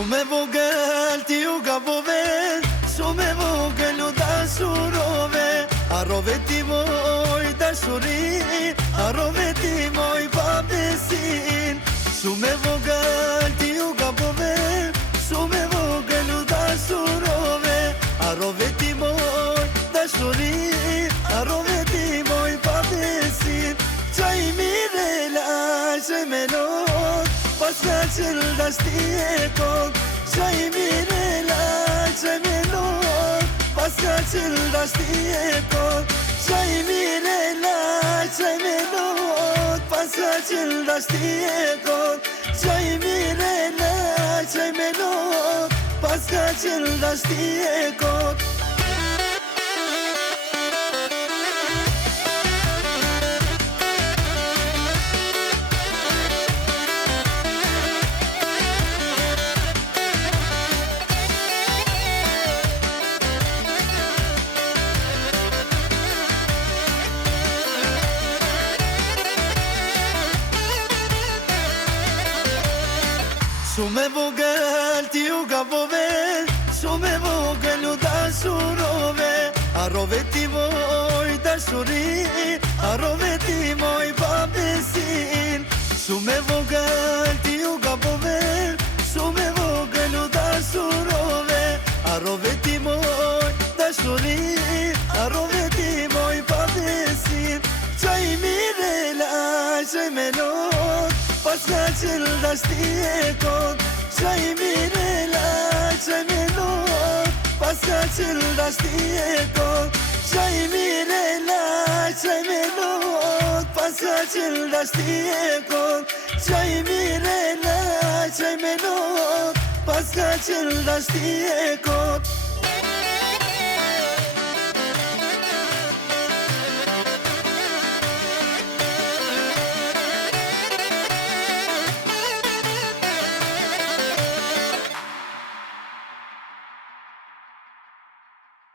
Shumë e vogël ti u gabove, shumë e vogël u dashurove. Harrove ti moj dashuri, harrove ti moj babesin. Shumë e vogël ti u gabove, shumë e vogël u dashurove. Harrove ti moj dashuri, harrove ti moj babesin. Qaj mirela, qaj melon, pas ka qëll dashti e kon. Qaj mirela, qaj melon, pas ka qëll dashti e kon. Qaj mirela, qaj melon, pas ka qëll dashti e kon. Qaj mirela, qaj melon, pas ka qëll dashti e kon. Shumë e vogël ti u gabove, shumë e vogël u dashurove. Harrove ti moj dashuri, harrove ti moj babesin. Shumë e vogël ti u gabove, shumë e vogël u dashurove. Harrove ti moj dashuri, harrove ti moj babesin. Qaj mirela, qaj melon, pas ka qëll dashti e kon. Qaj mirela, qaj melon, pas ka qëll dashti e kon. Qaj mirela, qaj melon, pas ka qëll dashti e kon. Qaj mirela, qaj melon, pas ka qëll dashti e kon.